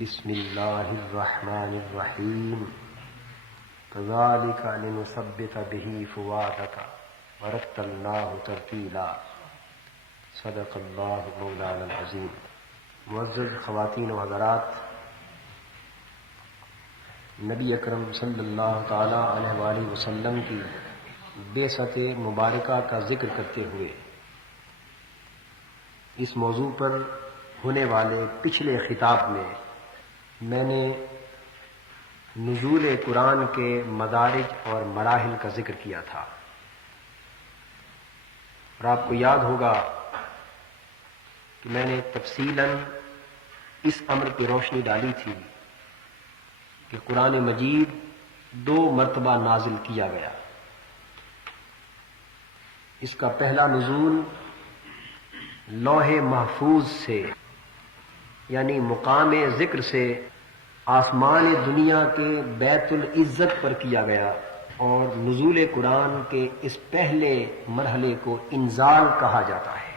بسم اللہ الرحمن الرحیم كذلك لنثبت به فؤادك ورتلناه ترتیلا صدق اللہ مولانا العظیم۔ معزز خواتین و حضرات، نبی اکرم صلی اللہ تعالی علیہ وآلہ وسلم کی بعثت مبارکہ کا ذکر کرتے ہوئے اس موضوع پر ہونے والے پچھلے خطاب میں میں نے نزول قرآن کے مدارج اور مراحل کا ذکر کیا تھا، اور آپ کو یاد ہوگا کہ میں نے تفصیلاً اس امر کی روشنی ڈالی تھی کہ قرآن مجید 2 مرتبہ نازل کیا گیا۔ اس کا پہلا نزول لوح محفوظ سے یعنی مقام ذکر سے آسمان دنیا کے بیت العزت پر کیا گیا، اور نزول قرآن کے اس پہلے مرحلے کو انزال کہا جاتا ہے۔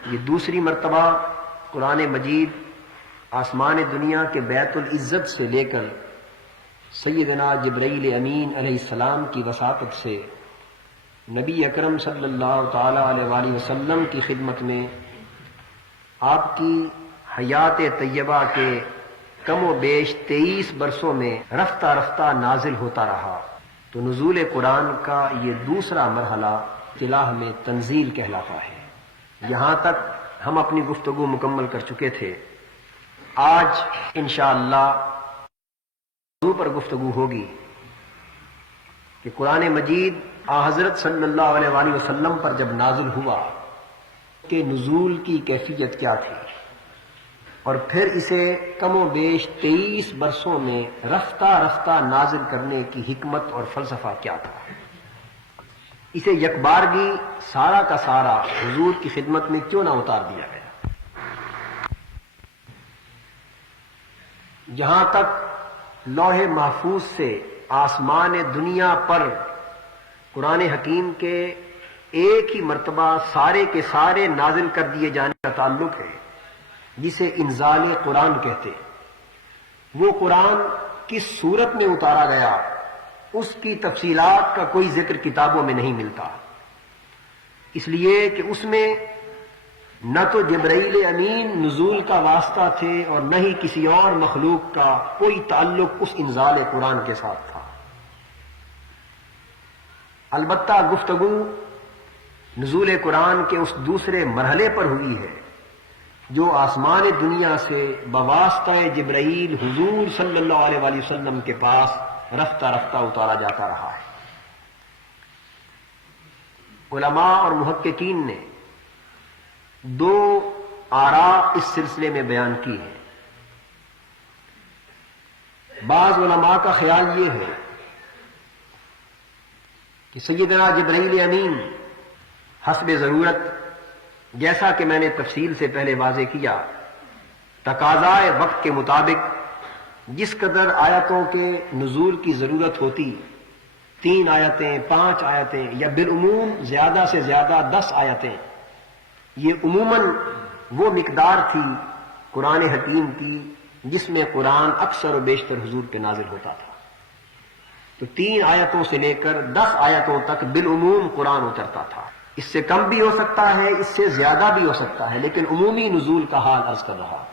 یہ دوسری مرتبہ قرآن مجید آسمان دنیا کے بیت العزت سے لے کر سیدنا جبرائیل امین علیہ السلام کی وساطت سے نبی اکرم صلی اللہ تعالی علیہ وآلہ وسلم کی خدمت میں آپ کی حیات طیبہ کے کم و بیش 23 برسوں میں رفتہ رفتہ نازل ہوتا رہا۔ تو نزول قرآن کا یہ دوسرا مرحلہ اصطلاح میں تنزیل کہلاتا ہے۔ یہاں تک ہم اپنی گفتگو مکمل کر چکے تھے۔ آج انشاءاللہ موضوع پر گفتگو ہوگی کہ قرآن مجید حضرت صلی اللہ علیہ وآلہ وسلم پر جب نازل ہوا کہ نزول کی کیفیت کیا تھی، اور پھر اسے کم و بیش 23 برسوں میں رفتہ رفتہ نازل کرنے کی حکمت اور فلسفہ کیا تھا۔ اسے یکبارگی سارا کا سارا حضور کی خدمت میں کیوں نہ اتار دیا گیا۔ جہاں تک لوح محفوظ سے آسمان دنیا پر قرآن حکیم کے ایک ہی مرتبہ سارے کے سارے نازل کر دیے جانے کا تعلق ہے، جسے انزال قرآن کہتے، وہ قرآن کس صورت میں اتارا گیا اس کی تفصیلات کا کوئی ذکر کتابوں میں نہیں ملتا، اس لیے کہ اس میں نہ تو جبرائیل امین نزول کا واسطہ تھے اور نہ ہی کسی اور مخلوق کا کوئی تعلق اس انزال قرآن کے ساتھ تھا۔ البتہ گفتگو نزول قرآن کے اس دوسرے مرحلے پر ہوئی ہے جو آسمان دنیا سے بواسطہ جبرائیل حضور صلی اللہ علیہ وآلہ وسلم کے پاس رفتہ رفتہ اتارا جاتا رہا ہے۔ علماء اور محققین نے 2 آراء اس سلسلے میں بیان کی ہیں۔ بعض علماء کا خیال یہ ہے کہ سیدنا جبرائیل امین حسب ضرورت، جیسا کہ میں نے تفصیل سے پہلے واضح کیا، تقاضائے وقت کے مطابق جس قدر آیتوں کے نزول کی ضرورت ہوتی، 3 آیتیں 5 آیتیں یا بالعموم زیادہ سے زیادہ 10 آیتیں، یہ عموماً وہ مقدار تھی قرآن حکیم کی جس میں قرآن اکثر و بیشتر حضور پہ نازل ہوتا تھا۔ تو 3 آیتوں سے لے کر 10 آیتوں تک بالعموم قرآن اترتا تھا۔ اس سے کم بھی ہو سکتا ہے، اس سے زیادہ بھی ہو سکتا ہے، لیکن عمومی نزول کا حال عرض کر رہا۔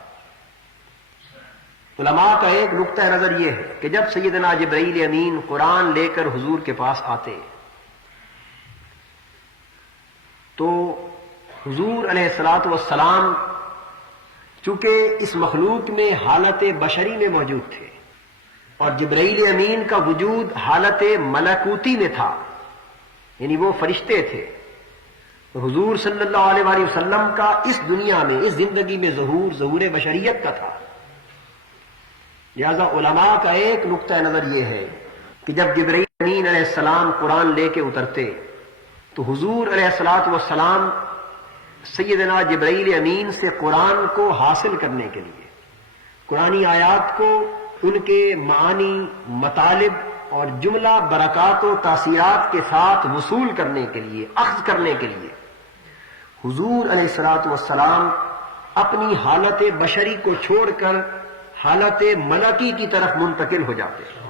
علماء کا ایک نقطہ نظر یہ ہے کہ جب سیدنا جبرائیل امین قرآن لے کر حضور کے پاس آتے تو حضور علیہ الصلاۃ والسلام چونکہ اس مخلوق میں حالت بشری میں موجود تھے اور جبرائیل امین کا وجود حالت ملکوتی میں تھا، یعنی وہ فرشتے تھے، حضور صلی اللہ علیہ وآلہ وسلم کا اس دنیا میں اس زندگی میں ظہور بشریت کا تھا۔ لہذا علماء کا ایک نقطہ نظر یہ ہے کہ جب جبرائیل امین علیہ السلام قرآن لے کے اترتے تو حضور علیہ الصلاۃ والسلام سیدنا جبرائیل امین سے قرآن کو حاصل کرنے کے لیے، قرآنی آیات کو ان کے معانی، مطالب اور جملہ برکات و تاثیرات کے ساتھ وصول کرنے کے لیے، اخذ کرنے کے لیے حضور علیہ الصلاۃ والسلام اپنی حالت بشری کو چھوڑ کر حالت ملکی کی طرف منتقل ہو جاتے ہیں،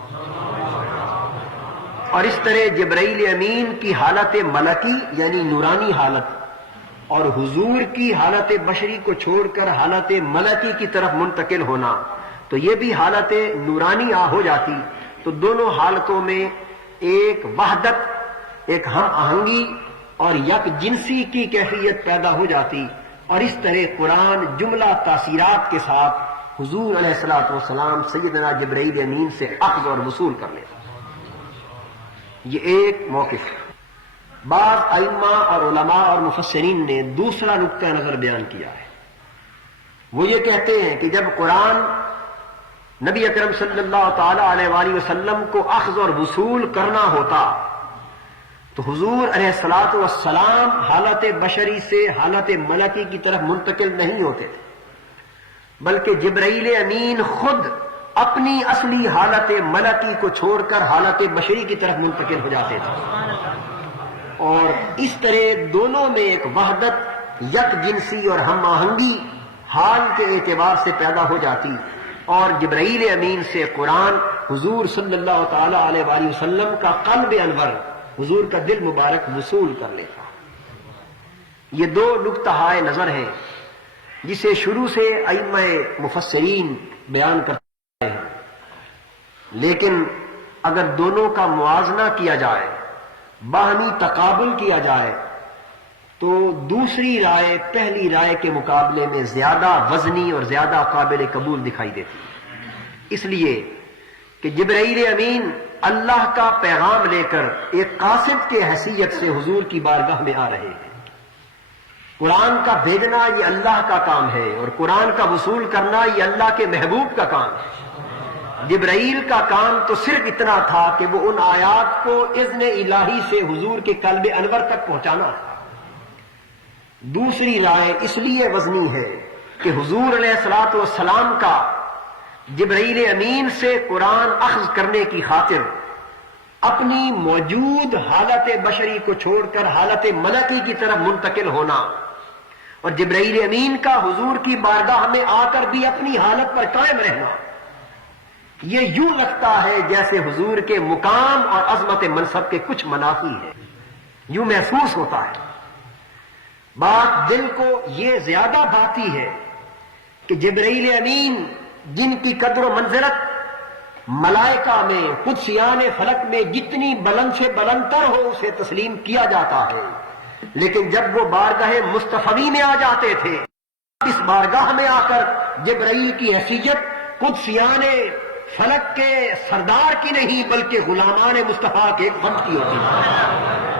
اور اس طرح جبرائیل امین کی حالت ملکی یعنی نورانی حالت اور حضور کی حالت بشری کو چھوڑ کر حالت ملکی کی طرف منتقل ہونا، تو یہ بھی حالت نورانی ہو جاتی، تو دونوں حالتوں میں ایک وحدت، ایک ہم آہنگی اور یک جنسی کی کیفیت پیدا ہو جاتی، اور اس طرح قرآن جملہ تاثیرات کے ساتھ حضور علیہ الصلوۃ والسلام سیدنا جبرائیل امین سے اخذ اور وصول کر لیتا۔ یہ ایک موقف ہے۔ بعض ائمہ اور علماء اور مفسرین نے دوسرا نقطہ نظر بیان کیا ہے، وہ یہ کہتے ہیں کہ جب قرآن نبی اکرم صلی اللہ تعالی علیہ وآلہ وسلم کو اخذ اور وصول کرنا ہوتا تو حضور علیہ الصلوۃ والسلام حالت بشری سے حالت ملکی کی طرف منتقل نہیں ہوتے تھے، بلکہ جبرائیل امین خود اپنی اصلی حالت ملکی کو چھوڑ کر حالت بشری کی طرف منتقل ہو جاتے تھے، اور اس طرح دونوں میں ایک وحدت، یک جنسی اور ہم آہنگی حال کے اعتبار سے پیدا ہو جاتی، اور جبرائیل امین سے قرآن حضور صلی اللہ تعالی علیہ وآلہ وسلم کا قلب انور، حضور کا دل مبارک وصول کر لیتا۔ یہ دو نقطہ نظر ہیں جسے شروع سے ائمہ مفسرین بیان کرتے ہیں، لیکن اگر دونوں کا موازنہ کیا جائے، باہمی تقابل کیا جائے، تو دوسری رائے پہلی رائے کے مقابلے میں زیادہ وزنی اور زیادہ قابل قبول دکھائی دیتی ہے، اس لیے کہ جبرائیل امین اللہ کا پیغام لے کر ایک قاصد کے حیثیت سے حضور کی بارگاہ میں آ رہے ہیں۔ قرآن کا بھیجنا یہ اللہ کا کام ہے، اور قرآن کا وصول کرنا یہ اللہ کے محبوب کا کام ہے۔ جبرائیل کا کام تو صرف اتنا تھا کہ وہ ان آیات کو اذن الہی سے حضور کے قلب انور تک پہنچانا ہے۔ دوسری رائے اس لیے وزنی ہے کہ حضور علیہ الصلوۃ والسلام کا جبرائیل امین سے قرآن اخذ کرنے کی خاطر اپنی موجود حالت بشری کو چھوڑ کر حالت ملکی کی طرف منتقل ہونا، اور جبرائیل امین کا حضور کی بارگاہ میں آ کر بھی اپنی حالت پر قائم رہنا، یہ یوں لگتا ہے جیسے حضور کے مقام اور عظمت منصب کے کچھ منافی ہے، یوں محسوس ہوتا ہے۔ بات دل کو یہ زیادہ بھاتی ہے کہ جبرائیل امین جن کی قدر و منزلت ملائکہ میں قدسیان فلک میں جتنی بلند سے بلند تر ہو اسے تسلیم کیا جاتا ہے، لیکن جب وہ بارگاہ مصطفی میں آ جاتے تھے، اس بارگاہ میں آ کر جبرائیل کی حیثیت قدسیان فلک کے سردار کی نہیں بلکہ غلامان مصطفیٰ کے ایک فرد کی ہوتی ہے۔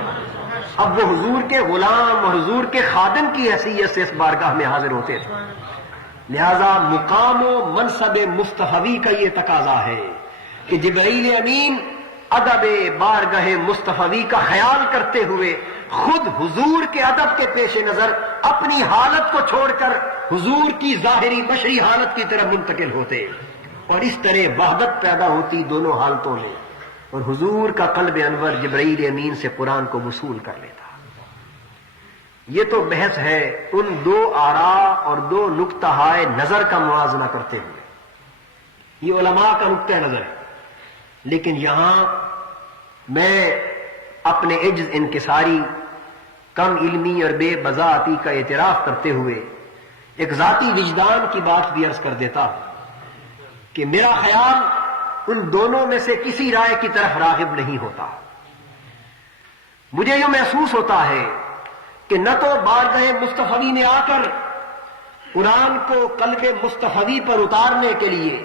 اب وہ حضور کے غلام اور حضور کے خادم کی حیثیت سے اس بارگاہ میں حاضر ہوتے تھے، لہذا مقام و منصب مصطفی کا یہ تقاضا ہے کہ جبرائیل امین ادب بارگاہ مصطفی کا خیال کرتے ہوئے خود حضور کے ادب کے پیش نظر اپنی حالت کو چھوڑ کر حضور کی ظاہری بشری حالت کی طرف منتقل ہوتے، اور اس طرح وحدت پیدا ہوتی دونوں حالتوں میں، اور حضور کا قلب انور جبرائیل امین سے قرآن کو وصول کر لیتا۔ یہ تو بحث ہے ان دو آراء اور دو نقطہ نظر کا موازنہ کرتے ہوئے، یہ علماء کا نقطہ نظر ہے، لیکن یہاں میں اپنے عجز انکساری، کم علمی اور بے بضاعتی کا اعتراف کرتے ہوئے ایک ذاتی وجدان کی بات بھی عرض کر دیتا ہوں کہ میرا خیال ان دونوں میں سے کسی رائے کی طرف راغب نہیں ہوتا۔ مجھے یہ محسوس ہوتا ہے کہ نہ تو بارگاہ مصطفی میں آ کر قرآن کو قلب مصطفی پر اتارنے کے لیے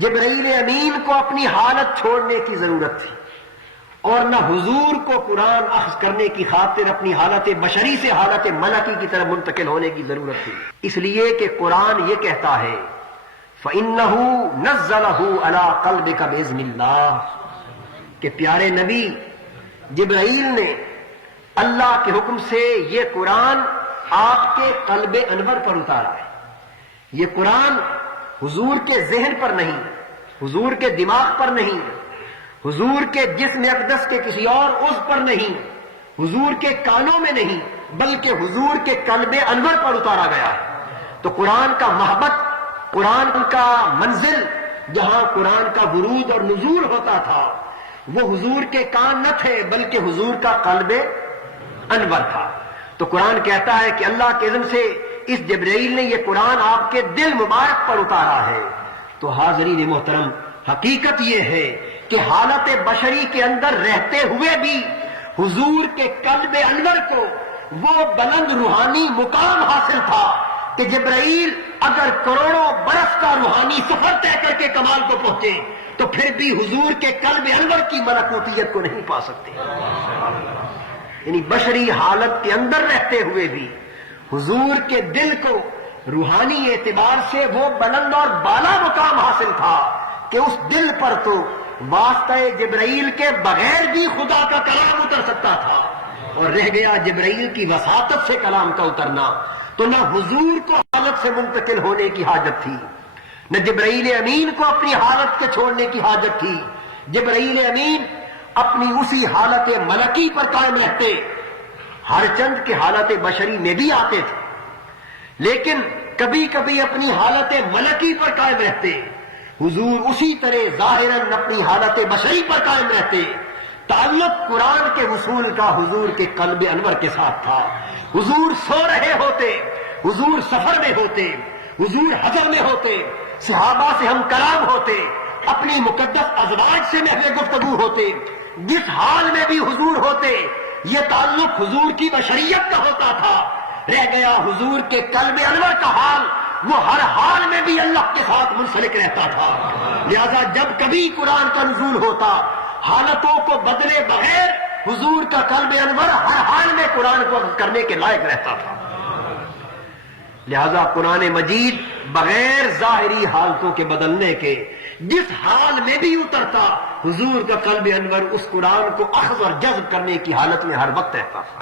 جبرائیل امین کو اپنی حالت چھوڑنے کی ضرورت تھی، اور نہ حضور کو قرآن اخذ کرنے کی خاطر اپنی حالت بشری سے حالت ملکی کی طرف منتقل ہونے کی ضرورت تھی، اس لیے کہ قرآن یہ کہتا ہے فَإِنَّهُ نَزَّلَهُ عَلَىٰ قَلْبِكَ بِإِذْنِ اللَّهِ کہ پیارے نبی جبرائیل نے اللہ کے حکم سے یہ قرآن آپ کے قلب انور پر اتارا ہے۔ یہ قرآن حضور کے ذہن پر نہیں، حضور کے دماغ پر نہیں، حضور کے جسم اقدس کے کسی اور عضو پر نہیں، حضور کے کانوں میں نہیں، بلکہ حضور کے قلب انور پر اتارا گیا ہے، تو قرآن کا محبت، قرآن کا منزل جہاں قرآن کا ورود اور نزول ہوتا تھا وہ حضور کے کان نہ تھے بلکہ حضور کا قلب انور تھا۔ تو قرآن کہتا ہے کہ اللہ کے اذن سے اس جبرائیل نے یہ قرآن آپ کے دل مبارک پر اتارا ہے۔ تو حاضرین محترم، حقیقت یہ ہے کہ حالت بشری کے اندر رہتے ہوئے بھی حضور کے قلب انور کو وہ بلند روحانی مقام حاصل تھا کہ جبرائیل اگر کروڑوں برس کا روحانی سفر طے کر کے کمال کو پہنچے تو پھر بھی حضور کے قلب انور کی ملکوتیت کو نہیں پا سکتے۔ یعنی بشری حالت کے اندر رہتے ہوئے بھی حضور کے دل کو روحانی اعتبار سے وہ بلند اور بالا مقام حاصل تھا کہ اس دل پر تو واسطہ جبرائیل کے بغیر بھی خدا کا کلام اتر سکتا تھا، اور رہ گیا جبرائیل کی وساطت سے کلام کا اترنا۔ تو نہ حضور کو حالت سے منتقل ہونے کی حاجت تھی، نہ جبرائیل امین کو اپنی حالت کے چھوڑنے کی حاجت تھی۔ جبرائیل امین اپنی اسی حالت ملکی پر قائم رہتے، ہر چند کے حالت بشری میں بھی آتے تھے لیکن کبھی کبھی اپنی حالت ملکی پر قائم رہتے۔ حضور اسی طرح ظاہراً اپنی حالت بشری پر قائم رہتے۔ تعلق قرآن کے وصول کا حضور کے قلب انور کے ساتھ تھا۔ حضور سو رہے ہوتے، حضور سفر میں ہوتے، حضور حضر میں ہوتے، صحابہ سے ہم کلام ہوتے، اپنی مقدس ازواج سے محو گفتگو ہوتے، جس حال میں بھی حضور ہوتے یہ تعلق حضور کی بشریت کا ہوتا تھا۔ رہ گیا حضور کے قلب انور کا حال، وہ ہر حال میں بھی اللہ کے ساتھ منسلک رہتا تھا۔ لہذا جب کبھی قرآن کا نزول ہوتا حالتوں کو بدلے بغیر حضور کا قلب انور ہر حال میں قرآن کو کرنے کے لائق رہتا تھا۔ لہذا قرآن مجید بغیر ظاہری حالتوں کے بدلنے کے جس حال میں بھی اترتا حضور کا قلب انور اس قرآن کو اخذ اور جذب کرنے کی حالت میں ہر وقت رہتا تھا۔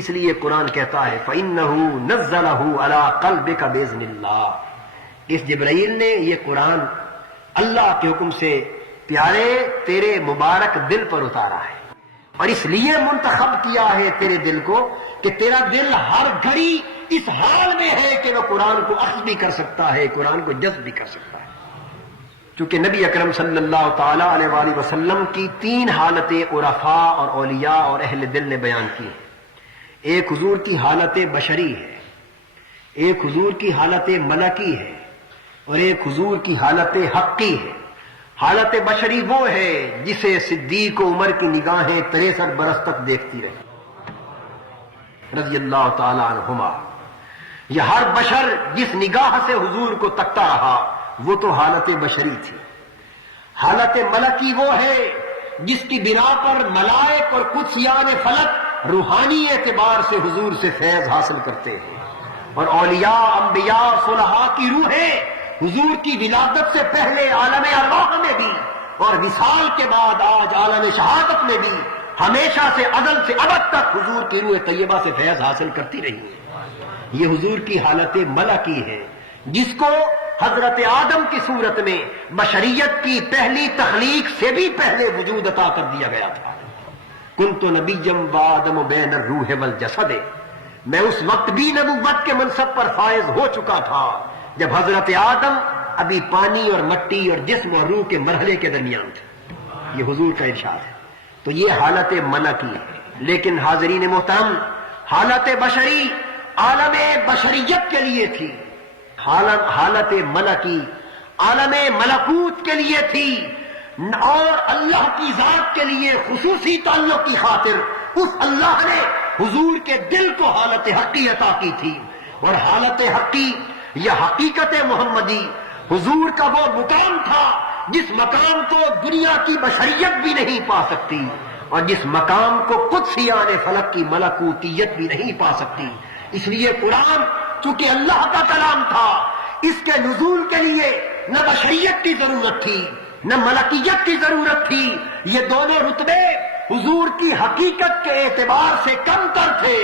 اس لیے قرآن کہتا ہے فَإِنَّهُ نَزَّلَهُ عَلَىٰ قَلْبِكَ بِإِذْنِ اللَّهِ، اس جبرائیل نے یہ قرآن اللہ کے حکم سے پیارے تیرے مبارک دل پر اتارا ہے، اور اس لیے منتخب کیا ہے تیرے دل کو کہ تیرا دل ہر گھڑی اس حال میں ہے کہ وہ قرآن کو اخذ بھی کر سکتا ہے، قرآن کو جذب بھی کر سکتا ہے۔ چونکہ نبی اکرم صلی اللہ تعالی علیہ وآلہ وسلم کی تین حالتیں عرفاء اور اولیاء اور اہل دل نے بیان کی ہیں۔ ایک حضور کی حالت بشری ہے، ایک حضور کی حالت ملکی ہے، اور ایک حضور کی حالت حقی ہے۔ حالت بشری وہ ہے جسے صدیق و عمر کی نگاہیں 63 برس تک دیکھتی رہی رضی اللہ تعالی عنہما۔ یہ ہر بشر جس نگاہ سے حضور کو تکتا رہا وہ تو حالت بشری تھی۔ حالت ملکی وہ ہے جس کی بنا پر ملائک اور قدسیان فلک روحانی اعتبار سے حضور سے فیض حاصل کرتے ہیں، اور اولیاء انبیاء صلحاء کی روحیں حضور کی ولادت سے پہلے عالم ارواح میں بھی اور وصال کے بعد آج عالم شہادت میں بھی ہمیشہ سے ازل سے ابد تک حضور کی روح طیبہ سے فیض حاصل کرتی رہی ہے۔ یہ حضور کی حالت ملکی ہے جس کو حضرت آدم کی صورت میں بشریت کی پہلی تخلیق سے بھی پہلے وجود عطا کر دیا گیا تھا۔ کنت نبیا وآدم بین الروح والجسد، میں اس وقت بھی نبوت کے منصب پر فائز ہو چکا تھا جب حضرت آدم ابھی پانی اور مٹی اور جسم اور روح کے مرحلے کے درمیان تھے۔ یہ حضور کا ارشاد ہے۔ تو یہ حالت ملکی ہے۔ لیکن حاضرین محترم، حالت بشری عالم بشریت کے لیے تھی، حالت ملکی عالم ملکوت کے لیے تھی، اور اللہ کی ذات کے لیے خصوصی تعلق کی خاطر اس اللہ نے حضور کے دل کو حالت حقی عطا کی تھی۔ اور حالت حقی یا حقیقت محمدی حضور کا وہ مقام تھا جس مقام کو دنیا کی بشریت بھی نہیں پا سکتی، اور جس مقام کو قدسیان فلک کی ملکوتیت بھی نہیں پا سکتی۔ اس لیے قرآن چونکہ اللہ کا کلام تھا، اس کے نزول کے لیے نہ بشریت کی ضرورت تھی نہ ملکیت کی ضرورت تھی۔ یہ دونوں رتبے حضور کی حقیقت کے اعتبار سے کم تر تھے۔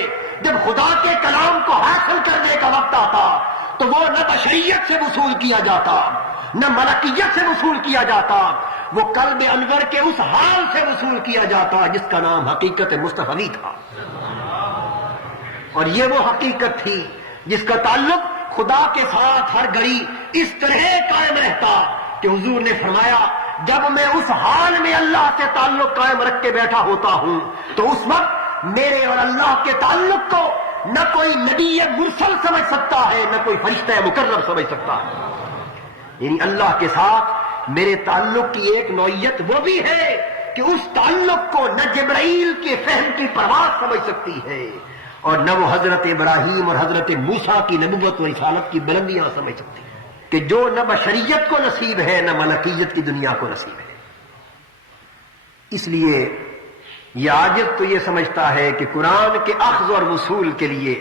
جب خدا کے کلام کو حاصل کرنے کا وقت آتا تو وہ نہ بشریت سے وصول کیا جاتا نہ ملکیت سے وصول کیا جاتا، وہ قلب انور کے اس حال سے وصول کیا جاتا جس کا نام حقیقت مصطفی تھا۔ اور یہ وہ حقیقت تھی جس کا تعلق خدا کے ساتھ ہر گھڑی اس طرح قائم رہتا کہ حضور نے فرمایا جب میں اس حال میں اللہ سے تعلق قائم رکھ کے بیٹھا ہوتا ہوں تو اس وقت میرے اور اللہ کے تعلق کو نہ کوئی نبی مرسل سمجھ سکتا ہے نہ کوئی فرشتہ مکرم سمجھ سکتا ہے. یعنی اللہ کے ساتھ میرے تعلق کی ایک نوعیت وہ بھی ہے کہ اس تعلق کو نہ جبرائیل کے فہم کی پرواز سمجھ سکتی ہے اور نہ وہ حضرت ابراہیم اور حضرت موسیٰ کی نبوت و رسالت کی بلندیاں سمجھ سکتی ہے کہ جو نہ بشریت کو نصیب ہے نہ ملکیت کی دنیا کو نصیب ہے. اس لیے یہ عاجز تو یہ سمجھتا ہے کہ قرآن کے اخذ اور وصول کے لیے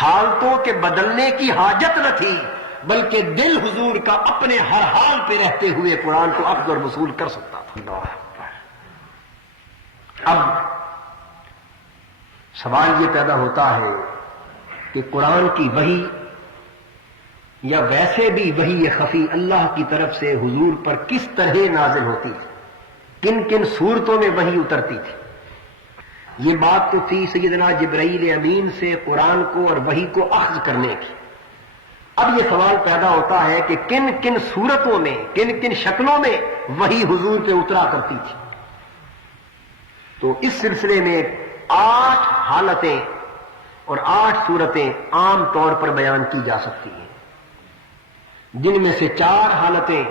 حالتوں کے بدلنے کی حاجت نہ تھی بلکہ دل حضور کا اپنے ہر حال پہ رہتے ہوئے قرآن کو اخذ اور وصول کر سکتا تھا. اب سوال یہ پیدا ہوتا ہے کہ قرآن کی وحی یا ویسے بھی وحی خفی اللہ کی طرف سے حضور پر کس طرح نازل ہوتی تھی, کن کن صورتوں میں وحی اترتی تھی. یہ بات تو تھی سیدنا جبرائیل امین سے قرآن کو اور وحی کو اخذ کرنے کی. اب یہ سوال پیدا ہوتا ہے کہ کن کن صورتوں میں کن کن شکلوں میں وحی حضور پہ اترا کرتی تھی. تو اس سلسلے میں 8 حالتیں اور 8 صورتیں عام طور پر بیان کی جا سکتی ہیں, جن میں سے 4 حالتیں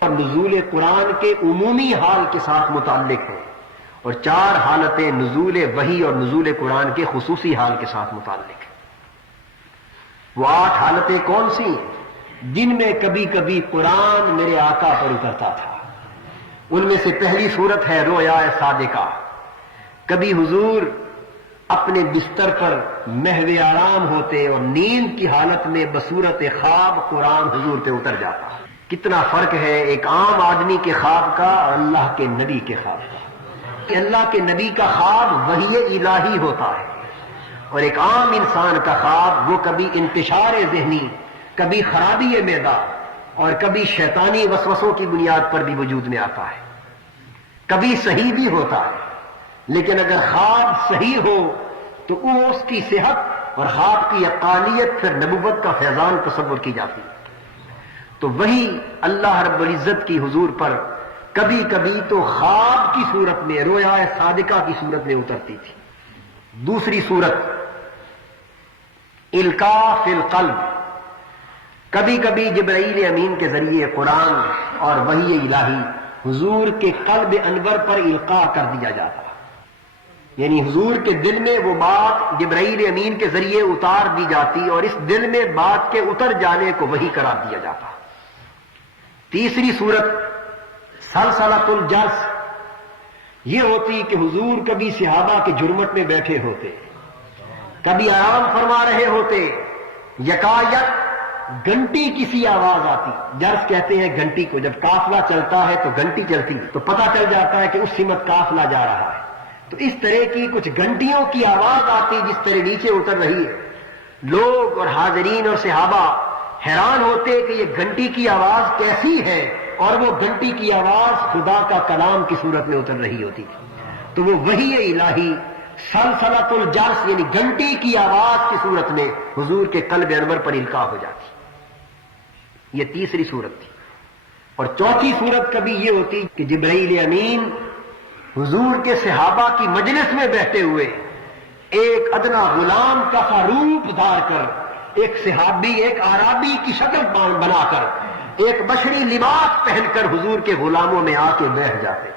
اور نزول قرآن کے عمومی حال کے ساتھ متعلق ہیں اور 4 حالتیں نزول وحی اور نزول قرآن کے خصوصی حال کے ساتھ متعلق ہیں. وہ 8 حالتیں کون سی ہیں جن میں کبھی کبھی قرآن میرے آقا پر اترتا تھا. ان میں سے پہلی صورت ہے رویا صادقہ. کبھی حضور اپنے بستر پر محو آرام ہوتے اور نیند کی حالت میں بصورت خواب قرآن حضور پہ اتر جاتا. کتنا فرق ہے ایک عام آدمی کے خواب کا اور اللہ کے نبی کے خواب کا. کہ اللہ کے نبی کا خواب وحی الہی ہوتا ہے اور ایک عام انسان کا خواب وہ کبھی انتشار ذہنی, کبھی خرابی معدہ اور کبھی شیطانی وسوسوں کی بنیاد پر بھی وجود میں آتا ہے. کبھی صحیح بھی ہوتا ہے لیکن اگر خواب صحیح ہو تو اس کی صحت اور خواب کی حقانیت پھر نبوت کا فیضان تصور کی جاتی ہے. تو وہی اللہ رب العزت کی حضور پر کبھی کبھی تو خواب کی صورت میں رویا صادقہ کی صورت میں اترتی تھی. دوسری صورت القاء فی القلب. کبھی کبھی جبرائیل امین کے ذریعے قرآن اور وحی الہی حضور کے قلب انور پر القاء کر دیا جاتا, یعنی حضور کے دل میں وہ بات جبرائیل امین کے ذریعے اتار دی جاتی اور اس دل میں بات کے اتر جانے کو وحی قرار دیا جاتا. تیسری صورت سلسلۃ الجرس. یہ ہوتی کہ حضور کبھی صحابہ کے جرمٹ میں بیٹھے ہوتے, کبھی آرام فرما رہے ہوتے, یکایک گھنٹی کسی آواز آتی. جرس کہتے ہیں گھنٹی کو, جب قافلہ چلتا ہے تو گھنٹی چلتی تو پتہ چل جاتا ہے کہ اس سمت قافلہ جا رہا ہے. تو اس طرح کی کچھ گھنٹیوں کی آواز آتی جس طرح نیچے اتر رہی ہے. لوگ اور حاضرین اور صحابہ حیران ہوتے کہ یہ گھنٹی کی آواز کیسی ہے اور وہ گھنٹی کی آواز خدا کا کلام کی صورت میں اتر رہی ہوتی تھی. تو وہ وحی الہی سلسلۃ الجرس یعنی گھنٹی کی آواز کی صورت میں حضور کے قلب انور پر القاء ہو جاتی. یہ تیسری صورت تھی. اور چوتھی صورت کبھی یہ ہوتی کہ جبرائیل امین حضور کے صحابہ کی مجلس میں بیٹھے ہوئے ایک ادنا غلام کا سا روپ دھار کر, ایک صحابی ایک عربی کی شکل بنا کر, ایک بشری لباس پہن کر حضور کے غلاموں میں آ کے بیٹھ جاتے,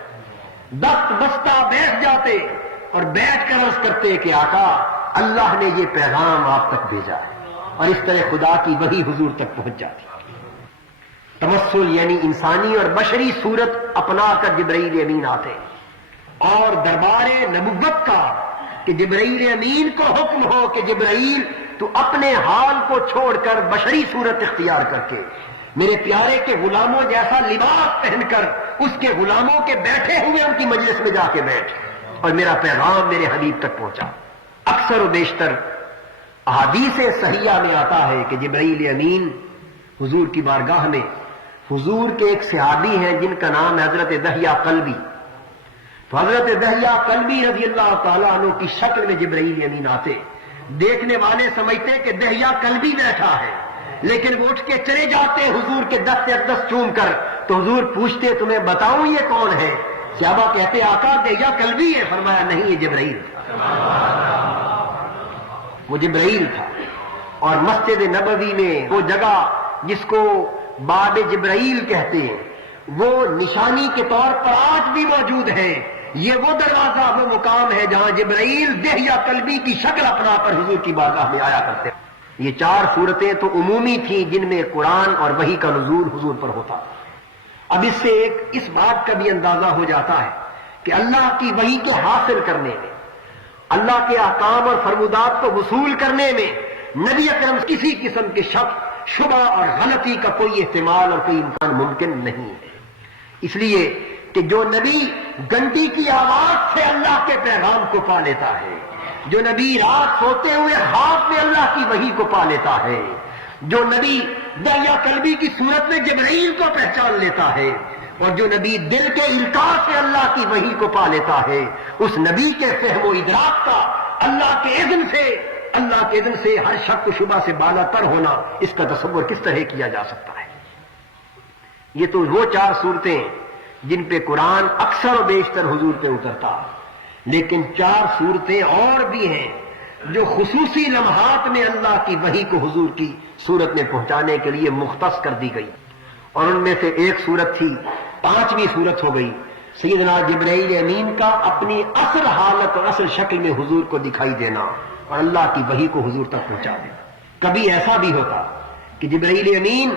دست بستہ بیٹھ جاتے اور بیٹھ کر عرض کرتے کہ آقا اللہ نے یہ پیغام آپ تک بھیجا ہے, اور اس طرح خدا کی وحی حضور تک پہنچ جاتی. تمثل یعنی انسانی اور بشری صورت اپنا کر جبرائیل امین آتے اور دربار نبوت کا کہ جبرائیل امین کو حکم ہو کہ جبرائیل تو اپنے حال کو چھوڑ کر بشری صورت اختیار کر کے میرے پیارے کے غلاموں جیسا لباس پہن کر اس کے غلاموں کے بیٹھے ہوئے ان کی مجلس میں جا کے بیٹھ اور میرا پیغام میرے حبیب تک پہنچا. اکثر و بیشتر احادیث صحیحہ میں آتا ہے کہ جبرائیل امین حضور کی بارگاہ میں, حضور کے ایک صحابی ہیں جن کا نام ہے حضرت دحیہ قلبی, تو حضرت دحیہ قلبی رضی اللہ تعالیٰ عنہ کی شکل میں جبرائیل امین آتے. دیکھنے والے سمجھتے کہ دحیہ قلبی بیٹھا ہے لیکن وہ اٹھ کے چلے جاتے حضور کے دست اقدس چوم کر، تو حضور پوچھتے تمہیں بتاؤں یہ کون ہے؟ صحابہ کہتے آقا دہیا کلبی ہے، فرمایا نہیں، یہ جبرائیل تھا، وہ جبرائیل تھا۔ اور مسجد نبوی میں وہ جگہ جس کو باب جبرائیل کہتے ہیں، وہ نشانی کے طور پر آج بھی موجود ہے۔ یہ وہ دروازہ، وہ مقام ہے جہاں جبرائیل دہیا کلبی کی شکل اپنا کر حضور کی بارگاہ میں آیا کرتے۔ یہ 4 صورتیں تو عمومی تھیں جن میں قرآن اور وحی کا نزول حضور پر ہوتا تھا۔ اب اس سے اس بات کا بھی اندازہ ہو جاتا ہے کہ اللہ کی وحی کے حاصل کرنے میں، اللہ کے احکام اور فرمودات کو وصول کرنے میں نبی اکرم کسی قسم کے شک، شبہ اور غلطی کا کوئی احتمال اور کوئی امکان ممکن نہیں ہے۔ اس لیے کہ جو نبی گھنٹی کی آواز سے اللہ کے پیغام کو پا لیتا ہے، جو نبی رات سوتے ہوئے خواب میں اللہ کی وحی کو پا لیتا ہے، جو نبی دہیا کلبی کی صورت میں جبرائیل کو پہچان لیتا ہے، اور جو نبی دل کے القاء سے اللہ کی وحی کو پا لیتا ہے، اس نبی کے فہم و ادراک کا اللہ کے اذن سے ہر شک و شبہ سے بالا تر ہونا، اس کا تصور کس طرح کیا جا سکتا ہے؟ یہ تو وہ 4 صورتیں جن پہ قرآن اکثر و بیشتر حضور پہ اترتا، لیکن 4 صورتیں اور بھی ہیں جو خصوصی لمحات میں اللہ کی وحی کو حضور کی صورت میں پہنچانے کے لیے مختص کر دی گئی، اور ان میں سے ایک صورت تھی 5ویں صورت ہو گئی سیدنا جبرائیل امین کا اپنی اصل حالت اور اصل شکل میں حضور کو دکھائی دینا اور اللہ کی وحی کو حضور تک پہنچا دینا۔ کبھی ایسا بھی ہوتا کہ جبرائیل امین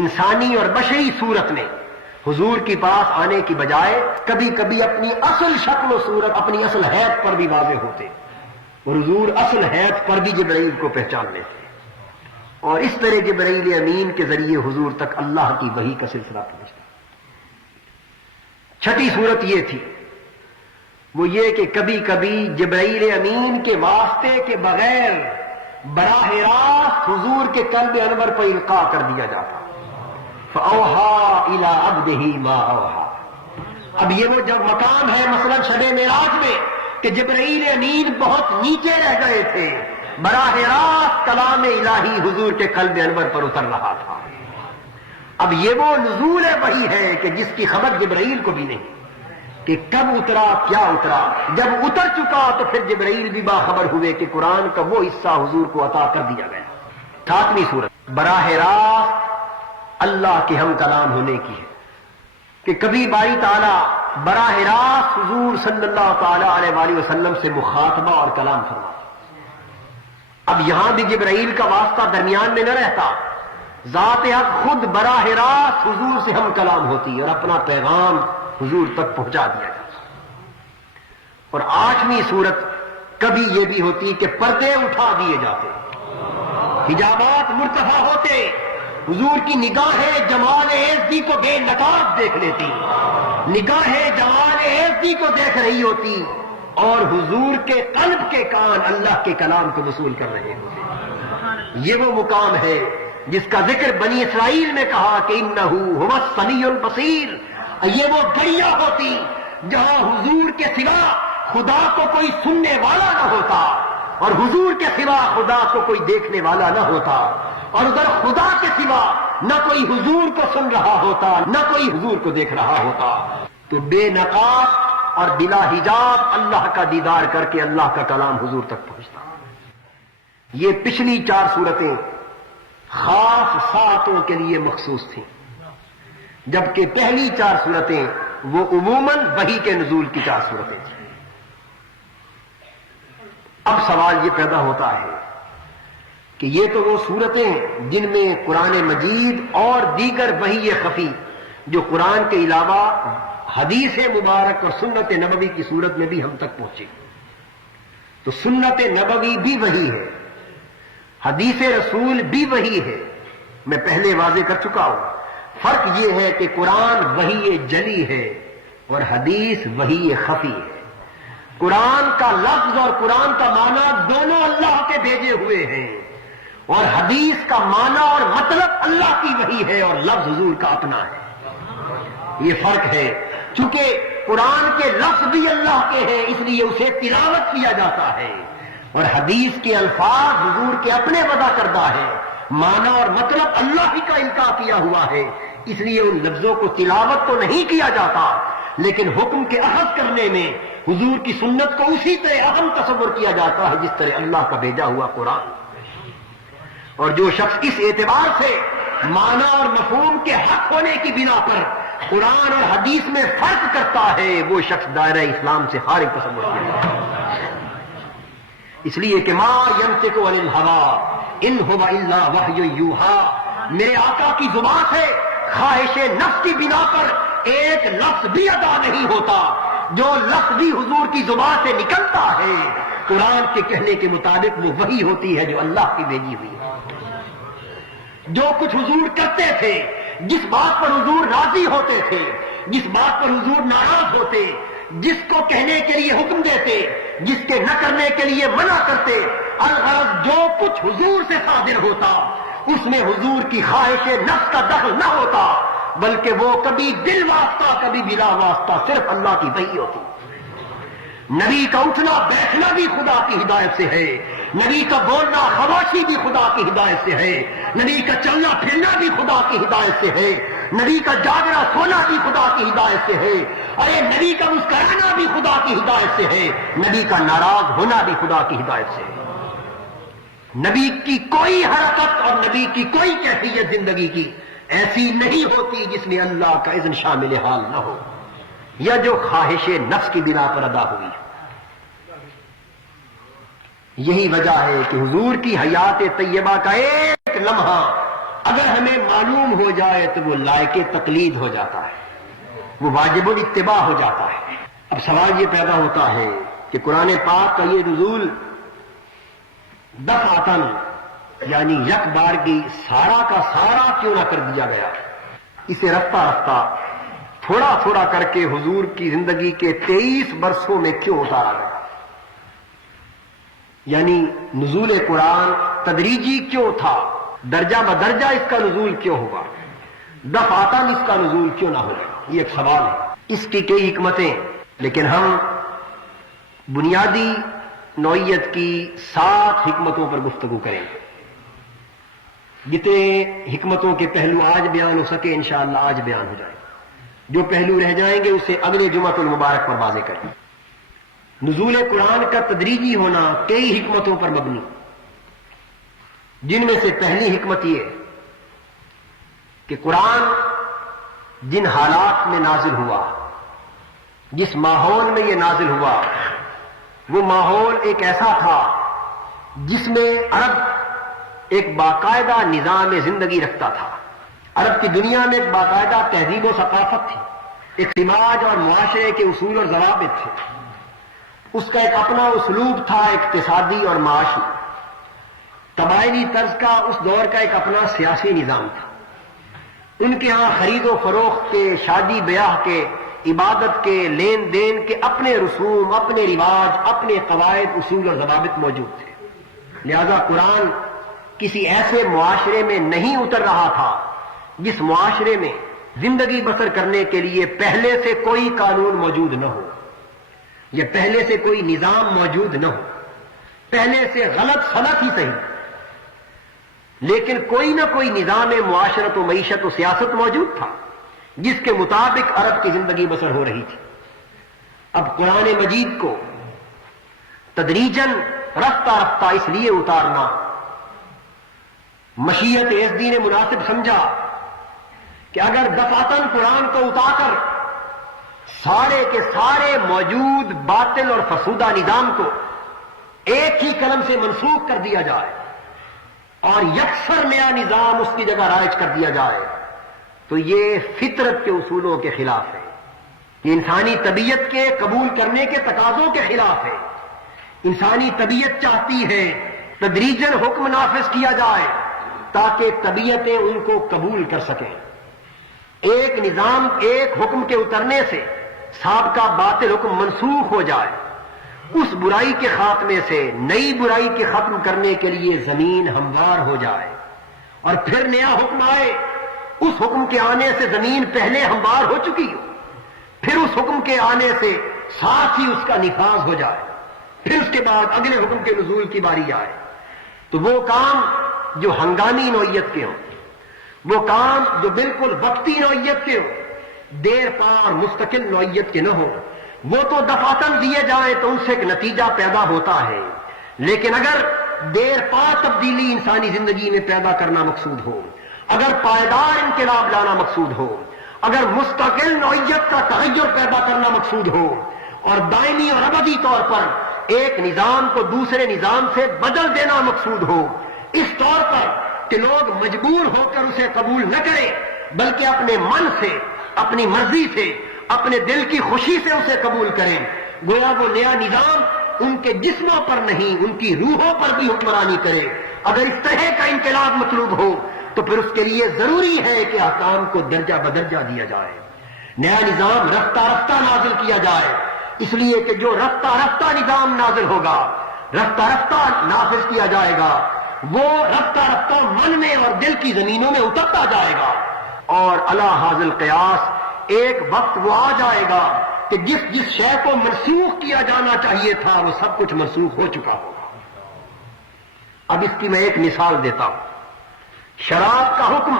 انسانی اور بشری صورت میں حضور کے پاس آنے کی بجائے کبھی کبھی اپنی اصل شکل و صورت، اپنی اصل حیت پر بھی واضح ہوتے، اور حضور اصل حیت پر بھی جبرائیل کو پہچان لیتے، اور اس طرح جبرائیل امین کے ذریعے حضور تک اللہ کی وحی کا سلسلہ پہنچتا۔ 6ٹھی صورت یہ تھی، وہ یہ کہ کبھی کبھی جبرائیل امین کے واسطے کے بغیر براہ راست حضور کے قلب انور پر القاء کر دیا جاتا، فَأَوْحَىٰ إِلَىٰ عَبْدِهِ مَا أَوْحَىٰ۔ اب یہ وہ جب مقام ہے مثلا شب معراج میں کہ جبرائیل امین بہت نیچے رہ گئے تھے، براہ راست کلام الہی حضور کے قلب انور پر اتر رہا تھا۔ اب یہ وہ نزول وحی ہے کہ جس کی خبر جبرائیل کو بھی نہیں کہ کب اترا، کیا اترا۔ جب اتر چکا تو پھر جبرائیل بھی باخبر ہوئے کہ قرآن کا وہ حصہ حضور کو عطا کر دیا گیا۔ 7ویں صورت براہ راست اللہ کے ہم کلام ہونے کی ہے کہ کبھی باری تعالیٰ براہ راست حضور صلی اللہ تعالی علیہ وآلہ وسلم سے مخاطبہ اور کلام فرماتا۔ اب یہاں بھی جبرائیل کا واسطہ درمیان میں نہ رہتا، ذات حق خود براہ راست حضور سے ہم کلام ہوتی اور اپنا پیغام حضور تک پہنچا دیا جاتا۔ اور 8ویں صورت کبھی یہ بھی ہوتی کہ پردے اٹھا دیے جاتے، حجابات مرتفع ہوتے، حضور کی نگاہیں جمال عزتی کو بے نقاب دیکھ لیتی، نگاہیں جمال عزتی کو دیکھ رہی ہوتی، اور حضور کے قلب کے کان اللہ کے کلام کو وصول کر رہے ہوتے۔ یہ وہ مقام ہے جس کا ذکر بنی اسرائیل میں کہا کہ انہ هو السمیع البصیر۔ یہ وہ گڑیا ہوتی جہاں حضور کے سوا خدا کو کوئی سننے والا نہ ہوتا، اور حضور کے سوا خدا کو کوئی دیکھنے والا نہ ہوتا، اور ادھر خدا کے سوا نہ کوئی حضور کو سن رہا ہوتا، نہ کوئی حضور کو دیکھ رہا ہوتا۔ تو بے نقاب اور بلا حجاب اللہ کا دیدار کر کے اللہ کا کلام حضور تک پہنچتا۔ یہ پچھلی 4 صورتیں خاص ساعتوں کے لیے مخصوص تھیں، جبکہ پہلی 4 صورتیں وہ عموماً وحی کے نزول کی 4 صورتیں تھیں۔ اب سوال یہ پیدا ہوتا ہے کہ یہ تو وہ صورتیں جن میں قرآن مجید اور دیگر وحی خفی جو قرآن کے علاوہ حدیث مبارک اور سنت نبوی کی صورت میں بھی ہم تک پہنچی، تو سنت نبوی بھی وحی ہے، حدیث رسول بھی وحی ہے۔ میں پہلے واضح کر چکا ہوں، فرق یہ ہے کہ قرآن وحی جلی ہے اور حدیث وحی خفی ہے۔ قرآن کا لفظ اور قرآن کا معنی دونوں اللہ کے بھیجے ہوئے ہیں، اور حدیث کا معنی اور مطلب اللہ کی وحی ہے اور لفظ حضور کا اپنا ہے۔ یہ فرق ہے، چونکہ قرآن کے لفظ بھی اللہ کے ہیں اس لیے اسے تلاوت کیا جاتا ہے، اور حدیث کے الفاظ حضور کے اپنے وضع کردہ ہیں، معنی اور مطلب اللہ ہی کا انکار کیا ہوا ہے، اس لیے ان لفظوں کو تلاوت تو نہیں کیا جاتا، لیکن حکم کے اخذ کرنے میں حضور کی سنت کو اسی طرح اہم تصور کیا جاتا ہے جس طرح اللہ کا بھیجا ہوا قرآن۔ اور جو شخص اس اعتبار سے معنی اور مفہوم کے حق ہونے کی بنا پر قرآن اور حدیث میں فرق کرتا ہے، وہ شخص دائرہ اسلام سے خارج تصور کیا جاتا ہے۔ اس لیے کہ ما ینطق عن الہوی ان هو الا وحی یوحی، میرے آقا کی زبان سے خواہش نفس کی بنا پر ایک لفظ بھی ادا نہیں ہوتا، جو لفظ بھی حضور کی زبان سے نکلتا ہے قرآن کے کہنے کے مطابق وہ وحی ہوتی ہے جو اللہ کی بھیجی ہوئی ہے۔ جو کچھ حضور کرتے تھے، جس بات پر حضور راضی ہوتے تھے، جس بات پر حضور ناراض ہوتے، جس کو کہنے کے لیے حکم دیتے، جس کے نہ کرنے کے لیے منع کرتے، الغرض جو کچھ حضور سے صادر ہوتا اس میں حضور کی خواہش نفس کا دخل نہ ہوتا، بلکہ وہ کبھی دل واسطہ کبھی بلا واسطہ صرف اللہ کی وحی ہوتی۔ نبی کا اٹھنا بیٹھنا بھی خدا کی ہدایت سے ہے، نبی کا بولنا خاموشی بھی خدا کی ہدایت سے ہے، نبی کا چلنا پھرنا بھی خدا کی ہدایت سے ہے، نبی کا جاگنا سونا بھی خدا کی ہدایت سے ہے، ارے نبی کا مسکرانا بھی خدا کی ہدایت سے ہے، نبی کا ناراض ہونا بھی خدا کی ہدایت سے ہے۔ نبی کی کوئی حرکت اور نبی کی کوئی کیفیت زندگی کی ایسی نہیں ہوتی جس میں اللہ کا اذن شامل حال نہ ہو، یا جو خواہش نفس کی بنا پر ادا ہوئی۔ یہی وجہ ہے کہ حضور کی حیات طیبہ کا ایک لمحہ اگر ہمیں معلوم ہو جائے تو وہ لائق تقلید ہو جاتا ہے، وہ واجب الاتباع ہو جاتا ہے۔ اب سوال یہ پیدا ہوتا ہے کہ قرآن پاک کا یہ نزول دفعتاً یعنی یک بار کی سارا کا سارا کیوں نہ کر دیا گیا؟ اسے رفتہ رفتہ تھوڑا تھوڑا کر کے حضور کی زندگی کے 23 برسوں میں کیوں اتارا گیا؟ یعنی نزول قرآن تدریجی کیوں تھا؟ درجہ بدرجہ اس کا نزول کیوں ہوا؟ دفعتاً اس کا نزول کیوں نہ ہوا؟ یہ ایک سوال ہے، اس کی کئی حکمتیں، لیکن ہم بنیادی نوعیت کی 7 حکمتوں پر گفتگو کریں گے۔ جتنے حکمتوں کے پہلو آج بیان ہو سکے انشاءاللہ آج بیان ہو جائیں، جو پہلو رہ جائیں گے اسے اگلے جمعۃ المبارک پر واضح کریں۔ نزول قرآن کا تدریجی ہونا کئی حکمتوں پر مبنی، جن میں سے پہلی حکمت یہ کہ قرآن جن حالات میں نازل ہوا، جس ماحول میں یہ نازل ہوا، وہ ماحول ایک ایسا تھا جس میں عرب ایک باقاعدہ نظام زندگی رکھتا تھا۔ عرب کی دنیا میں ایک باقاعدہ تہذیب و ثقافت تھی، ایک سماج اور معاشرے کے اصول اور ضوابط تھے، اس کا ایک اپنا اسلوب تھا اقتصادی اور معاشی، قبائلی طرز کا اس دور کا ایک اپنا سیاسی نظام تھا۔ ان کے ہاں خرید و فروخت کے، شادی بیاہ کے، عبادت کے، لین دین کے اپنے رسوم، اپنے رواج، اپنے قواعد، اصول اور ضوابط موجود تھے۔ لہذا قرآن کسی ایسے معاشرے میں نہیں اتر رہا تھا جس معاشرے میں زندگی بسر کرنے کے لیے پہلے سے کوئی قانون موجود نہ ہو، یا پہلے سے کوئی نظام موجود نہ ہو، پہلے سے غلط ہی صحیح، لیکن کوئی نہ کوئی نظام معاشرت و معیشت و سیاست موجود تھا جس کے مطابق عرب کی زندگی بسر ہو رہی تھی۔ اب قرآن مجید کو تدریجاً رفتہ رفتہ اس لیے اتارنا مشیت ایزدی نے مناسب سمجھا کہ اگر دفعتاً قرآن کو اتار کر سارے کے سارے موجود باطل اور فرسودہ نظام کو ایک ہی قلم سے منسوخ کر دیا جائے اور یکسر نیا نظام اس کی جگہ رائج کر دیا جائے تو یہ فطرت کے اصولوں کے خلاف ہے، یہ انسانی طبیعت کے قبول کرنے کے تقاضوں کے خلاف ہے۔ انسانی طبیعت چاہتی ہے تدریجاً حکم نافذ کیا جائے تاکہ طبیعتیں ان کو قبول کر سکیں۔ ایک نظام، ایک حکم کے اترنے سے سابقہ باطل حکم منسوخ ہو جائے، اس برائی کے خاتمے سے نئی برائی کے ختم کرنے کے لیے زمین ہموار ہو جائے، اور پھر نیا حکم آئے، اس حکم کے آنے سے زمین پہلے ہموار ہو چکی ہو، پھر اس حکم کے آنے سے ساتھ ہی اس کا نفاذ ہو جائے، پھر اس کے بعد اگلے حکم کے نزول کی باری آئے، تو وہ کام جو ہنگامی نوعیت کے ہوں، وہ کام جو بالکل وقتی نوعیت کے ہوں، دیر پا اور مستقل نوعیت کے نہ ہوں، وہ تو دفعتاً دیے جائیں تو ان سے ایک نتیجہ پیدا ہوتا ہے، لیکن اگر دیر پا تبدیلی انسانی زندگی میں پیدا کرنا مقصود ہو، اگر پائیدار انقلاب لانا مقصود ہو، اگر مستقل نوعیت کا تغیر پیدا کرنا مقصود ہو اور دائمی اور ابدی طور پر ایک نظام کو دوسرے نظام سے بدل دینا مقصود ہو، اس طور پر کہ لوگ مجبور ہو کر اسے قبول نہ کریں بلکہ اپنے من سے، اپنی مرضی سے، اپنے دل کی خوشی سے اسے قبول کریں، گویا وہ نیا نظام ان کے جسموں پر نہیں ان کی روحوں پر بھی حکمرانی کرے، اگر اس طرح کا انقلاب مطلوب ہو تو پھر اس کے لیے ضروری ہے کہ احکام کو درجہ بدرجہ دیا جائے، نیا نظام رفتہ رفتہ نازل کیا جائے، اس لیے کہ جو رفتہ رفتہ نظام نازل ہوگا، رفتہ رفتہ نافذ کیا جائے گا، وہ رفتہ رفتہ من میں اور دل کی زمینوں میں اترتا جائے گا، اور علی حاضر قیاس ایک وقت وہ آ جائے گا کہ جس جس شے کو منسوخ کیا جانا چاہیے تھا وہ سب کچھ منسوخ ہو چکا ہوگا۔ اب اس کی میں ایک مثال دیتا ہوں۔ شراب کا حکم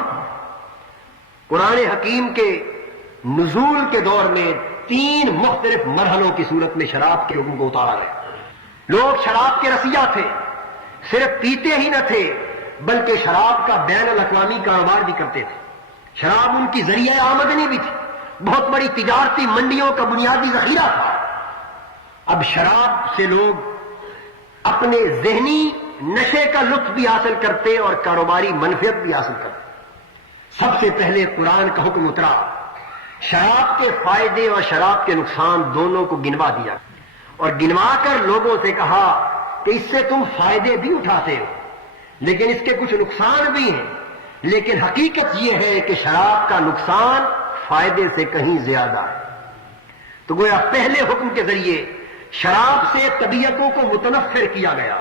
قرآن حکیم کے نزول کے دور میں 3 مختلف مرحلوں کی صورت میں شراب کے حکم کو اتارا گیا۔ لوگ شراب کے رسیہ تھے، صرف پیتے ہی نہ تھے بلکہ شراب کا بین الاقوامی کاروبار بھی کرتے تھے، شراب ان کی ذریعہ آمدنی بھی تھی، بہت بڑی تجارتی منڈیوں کا بنیادی ذخیرہ تھا۔ اب شراب سے لوگ اپنے ذہنی نشے کا لطف بھی حاصل کرتے اور کاروباری منفعت بھی حاصل کرتے۔ سب سے پہلے قرآن کا حکم اترا، شراب کے فائدے اور شراب کے نقصان دونوں کو گنوا دیا اور گنوا کر لوگوں سے کہا کہ اس سے تم فائدے بھی اٹھاتے ہو لیکن اس کے کچھ نقصان بھی ہیں، لیکن حقیقت یہ ہے کہ شراب کا نقصان فائدے سے کہیں زیادہ ہے۔ تو گویا پہلے حکم کے ذریعے شراب سے طبیعتوں کو متنفر کیا گیا،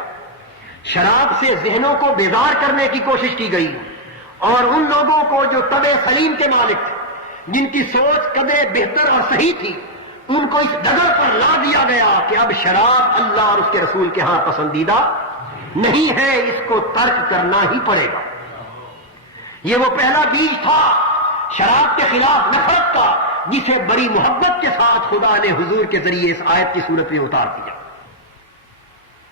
شراب سے ذہنوں کو بیدار کرنے کی کوشش کی گئی، اور ان لوگوں کو جو طبع سلیم کے مالک تھے، جن کی سوچ قدرے بہتر اور صحیح تھی، ان کو اس ڈگر پر لا دیا گیا کہ اب شراب اللہ اور اس کے رسول کے ہاں پسندیدہ نہیں ہے، اس کو ترک کرنا ہی پڑے گا۔ یہ وہ پہلا بیج تھا شراب کے خلاف نفرت کا، جسے بڑی محبت کے ساتھ خدا نے حضور کے ذریعے اس آیت کی صورت میں اتار دیا۔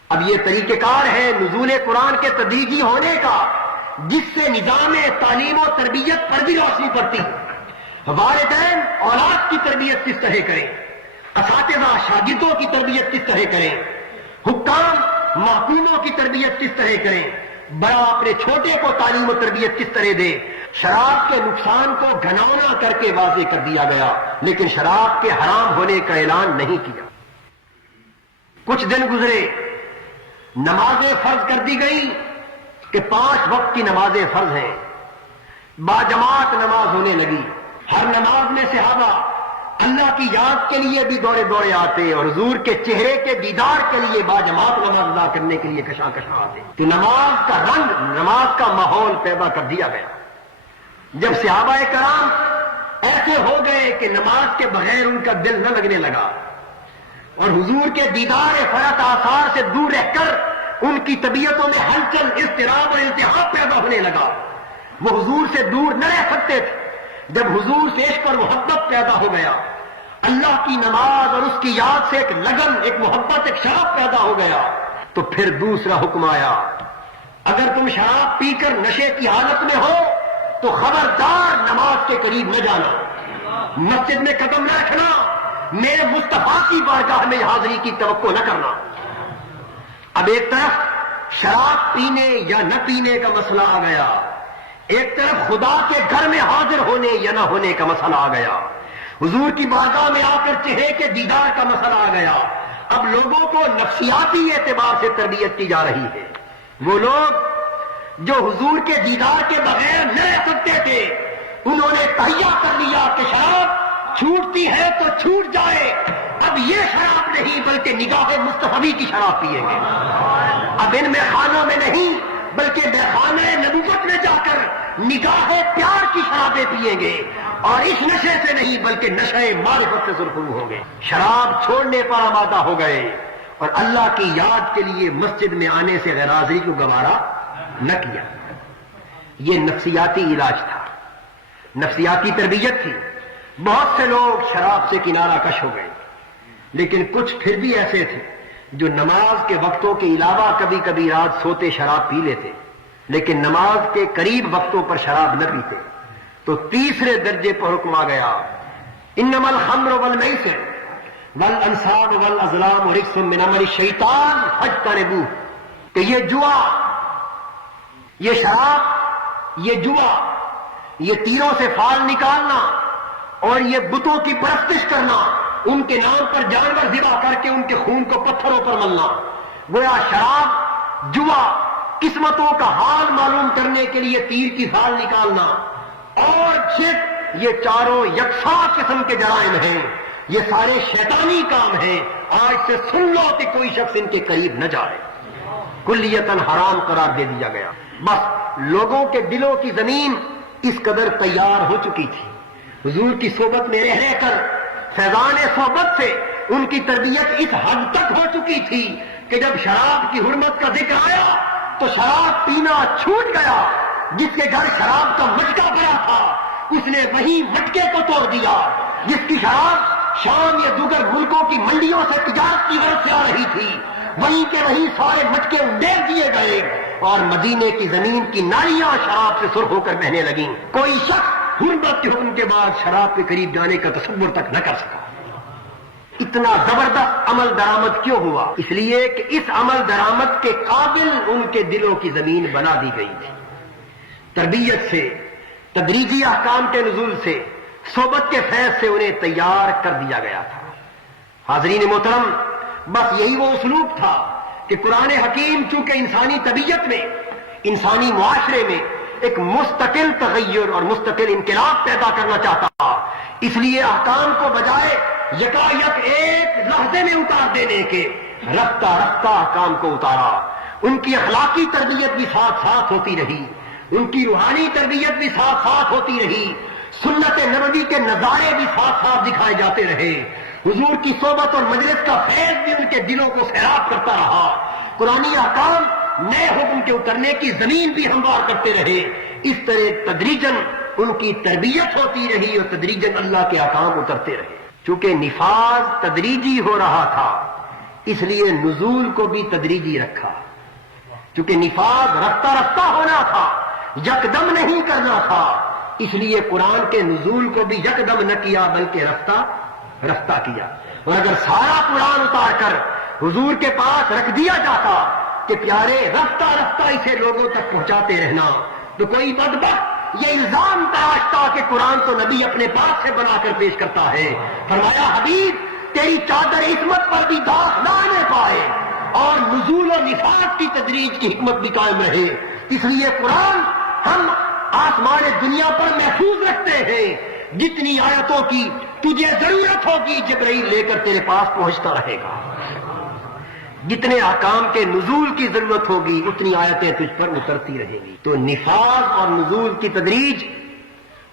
اب یہ طریقہ کار ہے نزول قرآن کے تدریجی ہونے کا، جس سے نظام تعلیم و تربیت پر بھی روشنی پڑتی ہے۔ والدین اولاد کی تربیت کس طرح کریں، اساتذہ شاگردوں کی تربیت کس طرح کریں، حکام محکوموں کی تربیت کس طرح کریں، بڑا اپنے چھوٹے کو تعلیم و تربیت کس طرح دے۔ شراب کے نقصان کو گھناؤنا کر کے واضح کر دیا گیا، لیکن شراب کے حرام ہونے کا اعلان نہیں کیا۔ کچھ دن گزرے، نمازیں فرض کر دی گئی کہ 5 وقت کی نمازیں فرض ہیں، باجماعت نماز ہونے لگی، ہر نماز میں صحابہ اللہ کی یاد کے لیے بھی دوڑے دوڑے آتے اور حضور کے چہرے کے دیدار کے لیے باجماعت نماز ادا کرنے کے لیے کشاں کشاں آتے۔ تو نماز کا رنگ، نماز کا ماحول پیدا کر دیا گیا۔ جب صحابہ کرام ایسے ہو گئے کہ نماز کے بغیر ان کا دل نہ لگنے لگا اور حضور کے دیدار فرات آثار سے دور رہ کر ان کی طبیعتوں میں ہلچل، اضطراب اور التہاب پیدا ہونے لگا، وہ حضور سے دور نہ رہ سکتے تھے۔ جب حضور سے عشق اور محبت پیدا ہو گیا، اللہ کی نماز اور اس کی یاد سے ایک لگن، ایک محبت، ایک شراب پیدا ہو گیا، تو پھر دوسرا حکم آیا، اگر تم شراب پی کر نشے کی حالت میں ہو تو خبردار نماز کے قریب نہ جانا، مسجد میں قدم نہ رکھنا، میرے مصطفیٰ کی بارگاہ میں حاضری کی توقع نہ کرنا۔ اب ایک طرف شراب پینے یا نہ پینے کا مسئلہ آ گیا، ایک طرف خدا کے گھر میں حاضر ہونے یا نہ ہونے کا مسئلہ آ گیا، حضور کی بارگاہ میں آ کر چہرے کے دیدار کا مسئلہ آ گیا۔ اب لوگوں کو نفسیاتی اعتبار سے تربیت کی جا رہی ہے۔ وہ لوگ جو حضور کے دیدار کے بغیر نہ رہ سکتے تھے، انہوں نے تہیہ کر لیا کہ شراب چھوٹتی ہے تو چھوٹ جائے، اب یہ شراب نہیں بلکہ نگاہ مصطفی کی شراب پیئیں گے۔ اب ان میں خانوں میں نہیں بلکہ میخانے نبوت میں جا کر نگاہ پیار کی شرابیں پیئیں گے، اور اس نشے سے نہیں بلکہ نشے معرفت سے سرخرو ہوں گے۔ شراب چھوڑنے پر آمادہ ہو گئے اور اللہ کی یاد کے لیے مسجد میں آنے سے غیر حاضری کو گوارا نہ کیا۔ یہ نفسیاتی علاج تھا، نفسیاتی تربیت تھی۔ بہت سے لوگ شراب سے کنارہ کش ہو گئے، لیکن کچھ پھر بھی ایسے تھے جو نماز کے وقتوں کے علاوہ کبھی کبھی رات سوتے شراب پی لیتے، لیکن نماز کے قریب وقتوں پر شراب نہ پیتے۔ تو تیسرے درجے پر حکم آ گیا، انما الخمر والمیسر والانصاب والازلام رجس من عمل الشیطان فاجتنبوہ، کہ یہ جوا، یہ شراب، یہ جوا، یہ تیروں سے فال نکالنا اور یہ بتوں کی پرستش کرنا، ان کے نام پر جانور ذبح کر کے ان کے خون کو پتھروں پر ملنا، گویا شراب، جوا، قسمتوں کا حال معلوم کرنے کے لیے تیر کی فال نکالنا اور شرک، یہ چاروں یکساں قسم کے جرائم ہیں، یہ سارے شیطانی کام ہیں۔ آج سے سن لو کہ کوئی شخص ان کے قریب نہ جائے، کلیتاً حرام قرار دے دیا گیا۔ بس لوگوں کے دلوں کی زمین اس قدر تیار ہو چکی تھی، حضور کی صحبت میں رہ کر فیضان صحبت سے ان کی تربیت اس حد تک ہو چکی تھی کہ جب شراب کی حرمت کا ذکر آیا تو شراب پینا چھوٹ گیا۔ جس کے گھر شراب کا مٹکا پڑا تھا اس نے وہی مٹکے کو توڑ دیا، جس کی شراب شام یا دیگر ملکوں کی منڈیوں سے تجارت کی غرض سے آ رہی تھی، وہیں کے وہیں سارے مٹکے اندھیر دیے گئے اور مدینے کی زمین کی نالیاں شراب سے سرخ ہو کر بہنے لگیں۔ کوئی شخص حرمت کے حکم کے بعد شراب کے قریب جانے کا تصور تک نہ کر سکا۔ اتنا زبردست عمل درآمد کیوں ہوا؟ اس لیے کہ اس عمل درآمد کے قابل ان کے دلوں کی زمین بنا دی گئی تھی۔ تربیت سے، تدریجی احکام کے نزول سے، صحبت کے فیض سے انہیں تیار کر دیا گیا تھا۔ حاضرین محترم، بس یہی وہ اسلوب تھا کہ قرآن حکیم چونکہ انسانی طبیعت میں، انسانی معاشرے میں ایک مستقل تغیر اور مستقل انقلاب پیدا کرنا چاہتا تھا، اس لیے احکام کو بجائے یکایک ایک لحظے میں اتار دینے کے رفتہ رفتہ احکام کو اتارا۔ ان کی اخلاقی تربیت بھی ساتھ ساتھ ہوتی رہی، ان کی روحانی تربیت بھی ساتھ ساتھ ہوتی رہی، سنت نبوی کے نظارے بھی ساتھ ساتھ دکھائے جاتے رہے، حضور کی صحبت اور مجلس کا فیض بھی ان کے دلوں کو سیراب کرتا رہا، قرآنی احکام نئے حکم کے اترنے کی زمین بھی ہموار کرتے رہے۔ اس طرح تدریجاً ان کی تربیت ہوتی رہی اور تدریجاً اللہ کے احکام اترتے رہے۔ چونکہ نفاذ تدریجی ہو رہا تھا اس لیے نزول کو بھی تدریجی رکھا، چونکہ نفاذ رفتہ رفتہ ہونا تھا، یکدم نہیں کرنا تھا، اس لیے قرآن کے نزول کو بھی یکدم نہ کیا بلکہ رفتہ رفتہ کیا۔ اور اگر سارا قرآن اتار کر حضور کے پاس رکھ دیا جاتا کہ پیارے رفتہ رفتہ اسے لوگوں تک پہنچاتے رہنا، تو کوئی بدبخت یہ الزام تراشتا کہ قرآن تو نبی اپنے پاس سے بنا کر پیش کرتا ہے۔ فرمایا حبیب تیری چادر عصمت پر بھی داغ نہ آنے پائے اور نزول و نفاذ کی تدریج کی حکمت بھی قائم رہے، اس لیے قرآن ہم آسمان دنیا پر محفوظ رکھتے ہیں۔ جتنی آیتوں کی تجھے ضرورت ہوگی جبرائیل لے کر تیرے پاس پہنچتا رہے گا، جتنے احکام کے نزول کی ضرورت ہوگی اتنی آیتیں تجھ پر اترتی رہیں گی۔ تو نفاذ اور نزول کی تدریج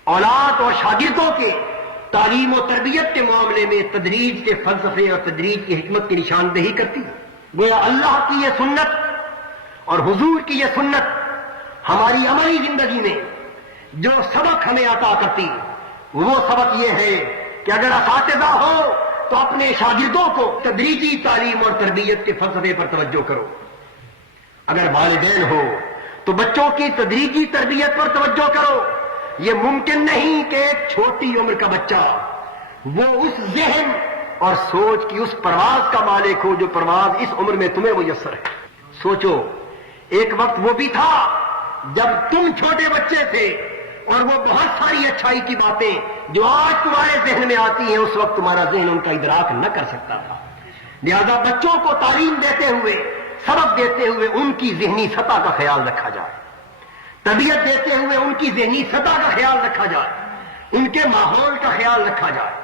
اولاد اور شاگردوں کے تعلیم و تربیت کے معاملے میں تدریج کے فلسفے اور تدریج کی حکمت کی نشاندہی کرتی ہے۔ گویا اللہ کی یہ سنت اور حضور کی یہ سنت ہماری عملی زندگی میں جو سبق ہمیں عطا کرتی وہ سبق یہ ہے کہ اگر اساتذہ ہو تو اپنے شاگردوں کو تدریجی تعلیم اور تربیت کے فلسفے پر توجہ کرو، اگر والدین ہو تو بچوں کی تدریجی تربیت پر توجہ کرو۔ یہ ممکن نہیں کہ ایک چھوٹی عمر کا بچہ وہ اس ذہن اور سوچ کی اس پرواز کا مالک ہو جو پرواز اس عمر میں تمہیں میسر ہے۔ سوچو ایک وقت وہ بھی تھا جب تم چھوٹے بچے تھے اور وہ بہت ساری اچھائی کی باتیں جو آج تمہارے ذہن میں آتی ہیں اس وقت تمہارا ذہن ان کا ادراک نہ کر سکتا تھا۔ لہذا بچوں کو تعلیم دیتے ہوئے، سبق دیتے ہوئے ان کی ذہنی سطح کا خیال رکھا جائے، تربیت دیتے ہوئے ان کی ذہنی سطح کا خیال رکھا جائے، ان کے ماحول کا خیال رکھا جائے،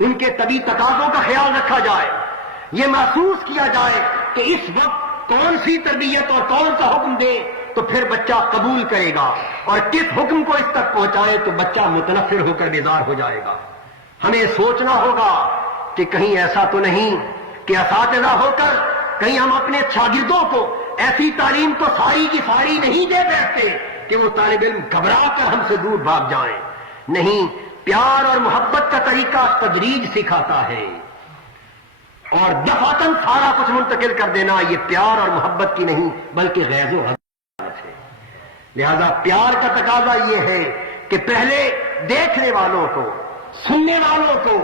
ان کے طبی تقاضوں کا خیال رکھا جائے، یہ محسوس کیا جائے کہ اس وقت کون سی تربیت اور کون سا حکم دے تو پھر بچہ قبول کرے گا، اور کس حکم کو اس تک پہنچائے تو بچہ متنفر ہو کر بیزار ہو جائے گا۔ ہمیں سوچنا ہوگا کہ کہیں ایسا تو نہیں کہ اساتذہ ہو کر کہیں ہم اپنے شاگردوں کو ایسی تعلیم تو ساری کی ساری نہیں دے بیٹھتے کہ وہ طالب علم گھبرا کر ہم سے دور بھاگ جائیں. نہیں، پیار اور محبت کا طریقہ تدریج سکھاتا ہے، اور دفعتاً سارا کچھ منتقل کر دینا یہ پیار اور محبت کی نہیں بلکہ غیظ و حسد ہے. لہذا پیار کا تقاضا یہ ہے کہ پہلے دیکھنے والوں کو، سننے والوں کو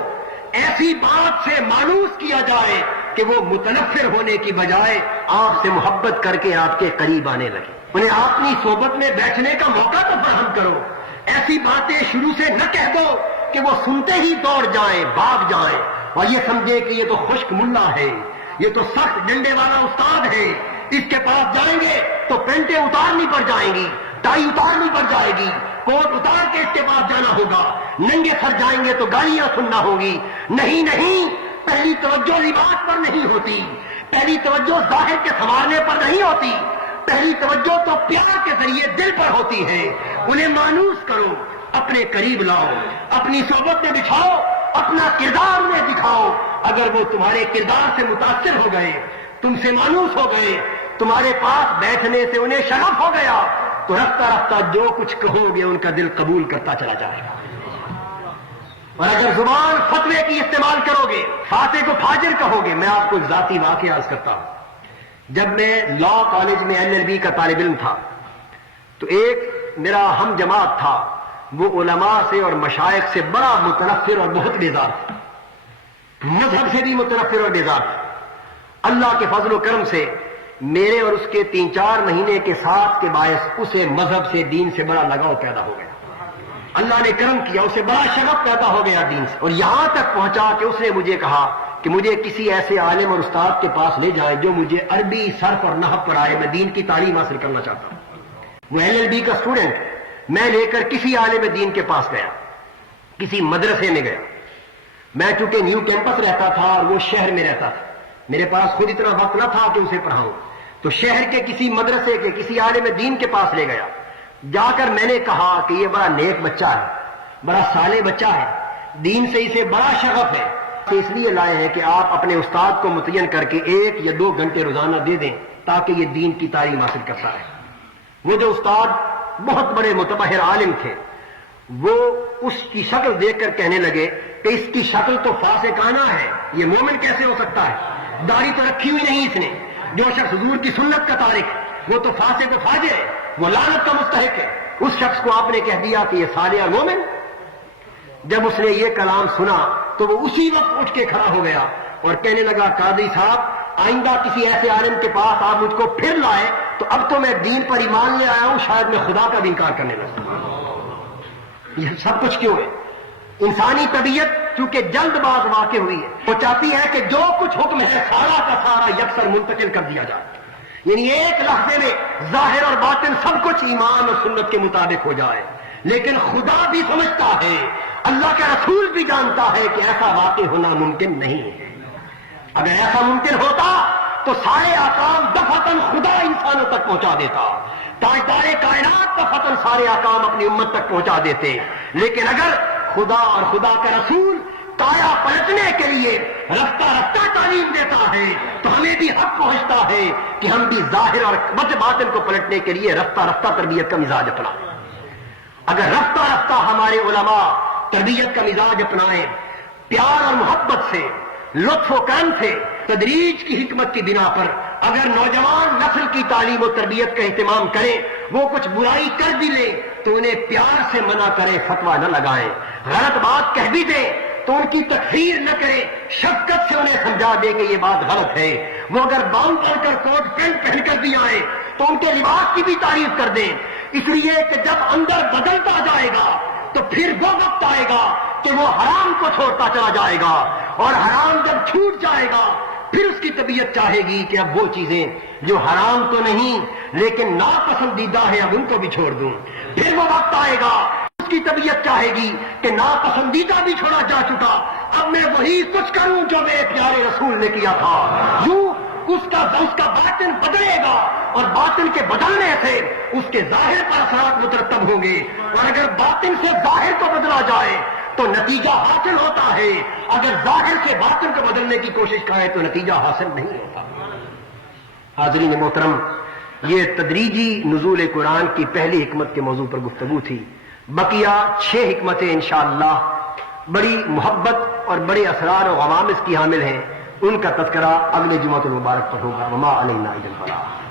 ایسی بات سے مانوس کیا جائے کہ وہ متنفر ہونے کی بجائے آپ سے محبت کر کے آپ کے قریب آنے لگے. انہیں اپنی صحبت میں بیٹھنے کا موقع تو فراہم کرو. ایسی باتیں شروع سے نہ کہہ دو کہ وہ سنتے ہی دوڑ جائیں، بھاگ جائیں اور یہ سمجھے کہ یہ تو خشک ملا ہے، یہ تو سخت ڈنڈے والا استاد ہے، اس کے پاس جائیں گے تو پینٹیں اتارنی پڑ جائیں گی، ٹائی اتارنی پڑ جائے گی، کوٹ اتار کے اس کے پاس جانا ہوگا، ننگے سر جائیں گے تو گالیاں سننا ہوگی. نہیں نہیں، پہلی توجہ لباس پر نہیں ہوتی، پہلی توجہ ظاہر کے سنوارنے پر نہیں ہوتی، پہلی توجہ تو پیار کے ذریعے دل پر ہوتی ہے. انہیں مانوس کرو، اپنے قریب لاؤ، اپنی صحبت میں بچھاؤ، اپنا کردار انہیں دکھاؤ. اگر وہ تمہارے کردار سے متاثر ہو گئے، تم سے مانوس ہو گئے، تمہارے پاس بیٹھنے سے انہیں شغف ہو گیا، تو رفتہ رفتہ جو کچھ کہو گے ان کا دل قبول کرتا چلا جائے گا. اور اگر زبان فتوے کی استعمال کرو گے، فاتح کو فاجر کہو گے. میں آپ کو ذاتی واقعہ عرض کرتا ہوں. جب میں لا کالج میں LLB کا طالب علم تھا تو ایک میرا ہم جماعت تھا، وہ علماء سے اور مشائخ سے بڑا متنفر اور بہت بیزار تھا، مذہب سے بھی متنفر اور بیزار تھا. اللہ کے فضل و کرم سے میرے اور اس کے 3-4 مہینے کے ساتھ کے باعث اسے مذہب سے، دین سے بڑا لگاؤ پیدا ہو گیا. اللہ نے کرم کیا، اسے بڑا شغف پیدا ہو گیا دین سے، اور یہاں تک پہنچا کہ اس نے مجھے کہا کہ مجھے کسی ایسے عالم اور استاد کے پاس لے جائیں جو مجھے عربی صرف اور نحو پڑھائے، میں دین کی تعلیم حاصل کرنا چاہتا ہوں. وہ LLB کا اسٹوڈنٹ میں لے کر کسی عالم دین کے پاس گیا، کسی مدرسے میں گیا. میں چونکہ نیو کیمپس رہتا تھا اور وہ شہر میں رہتا تھا، میرے پاس خود اتنا وقت نہ تھا کہ اسے پڑھاؤں، تو شہر کے کسی مدرسے کے کسی عالم دین کے پاس لے گیا. جا کر میں نے کہا کہ یہ بڑا نیک بچہ ہے، بڑا صالح بچہ ہے، دین سے اسے بڑا شغف ہے، اس لیے لائے ہیں کہ آپ اپنے استاد کو متعین کر کے 1 یا 2 گھنٹے روزانہ دے دیں تاکہ یہ دین کی تعلیم حاصل کرتا ہے. وہ جو استاد بہت بڑے متبحر عالم تھے، وہ اس کی شکل دیکھ کر کہنے لگے کہ اس کی شکل تو فاسقانہ ہے، یہ مومن کیسے ہو سکتا ہے؟ داڑھی تو رکھی ہوئی نہیں اس نے. جو شخص حضور کی سنت کا تارک وہ تو فاسق و فاجر ہے، وہ لعنت کا مستحق ہے. اس شخص کو آپ نے کہہ دیا کہ یہ صالح اور مومن. جب اس نے یہ کلام سنا تو وہ اسی وقت اٹھ کے کھڑا ہو گیا اور کہنے لگا قاضی صاحب آئندہ کسی ایسے عالم کے پاس آپ مجھ کو پھر لائے تو اب تو میں دین پر ایمان لے آیا ہوں، شاید میں خدا کا بھی انکار کرنے لگا. یہ سب کچھ کیوں ہے؟ انسانی طبیعت چونکہ جلد باز واقع ہوئی ہے، وہ چاہتی ہے کہ جو کچھ حکم ہے سارا کا سارا یکسر منتقل کر دیا جائے، یعنی ایک لحظے میں ظاہر اور باطن سب کچھ ایمان اور سنت کے مطابق ہو جائے. لیکن خدا بھی سمجھتا ہے، اللہ کا رسول بھی جانتا ہے کہ ایسا واقع ہونا ممکن نہیں ہے. اگر ایسا ممکن ہوتا تو سارے احکام دفعتاً خدا انسانوں تک پہنچا دیتا، تاجدار کائنات دفعتاً سارے احکام اپنی امت تک پہنچا دیتے. لیکن اگر خدا اور خدا کا رسول کایا پلٹنے کے لیے رفتہ رفتہ تعلیم دیتا ہے تو ہمیں بھی حق پہنچتا ہے کہ ہم بھی ظاہر اور باطن کو پلٹنے کے لیے رفتہ رفتہ تربیت کا مزاج اپنائیں. اگر رفتہ رفتہ ہمارے علماء تربیت کا مزاج اپنائیں، پیار اور محبت سے، لطف و کرم سے، تدریج کی حکمت کی بنا پر اگر نوجوان نسل کی تعلیم و تربیت کا اہتمام کریں، وہ کچھ برائی کر بھی لیں تو انہیں پیار سے منع کریں، فتویٰ نہ لگائیں. غلط بات کہہ بھی دیں تو ان کی تکفیر نہ کریں، شفقت سے انہیں سمجھا دے کہ یہ بات غلط ہے. وہ اگر باؤں پڑھ کر کوٹ پینٹ پہن کر بھی آئے تو ان کے لباس کی بھی تعریف کر دیں، اس لیے کہ جب اندر بدلتا جائے گا تو پھر وہ وقت آئے گا کہ وہ حرام کو چھوڑتا چلا جائے گا، اور حرام جب چھوٹ جائے گا پھر اس کی طبیعت چاہے گی کہ اب وہ چیزیں جو حرام تو نہیں لیکن ناپسندیدہ ہے اب ان کو بھی چھوڑ دوں. پھر وہ وقت آئے گا اس کی طبیعت چاہے گی کہ ناپسندیدہ بھی چھوڑا جا چکا، اب میں وہی کچھ کروں جو میرے پیارے رسول نے کیا تھا. یوں اس کا باطن بدلے گا، اور باطن کے بدلنے سے اس کے ظاہر پر اثرات مترتب ہوں گے. اور اگر باطن سے ظاہر کو بدلا جائے تو نتیجہ حاصل ہوتا ہے، اگر ظاہر سے باطن کو بدلنے کی کوشش کرے تو نتیجہ حاصل نہیں ہوتا. حاضرین محترم، یہ تدریجی نزول قرآن کی پہلی حکمت کے موضوع پر گفتگو تھی. بقیہ 6 حکمتیں انشاءاللہ بڑی محبت اور بڑے اسرار و غوامض کی حامل ہیں، ان کا تذکرہ اگلے جمعۃ المبارک پر ہوگا. وما علینا الا البلاغ.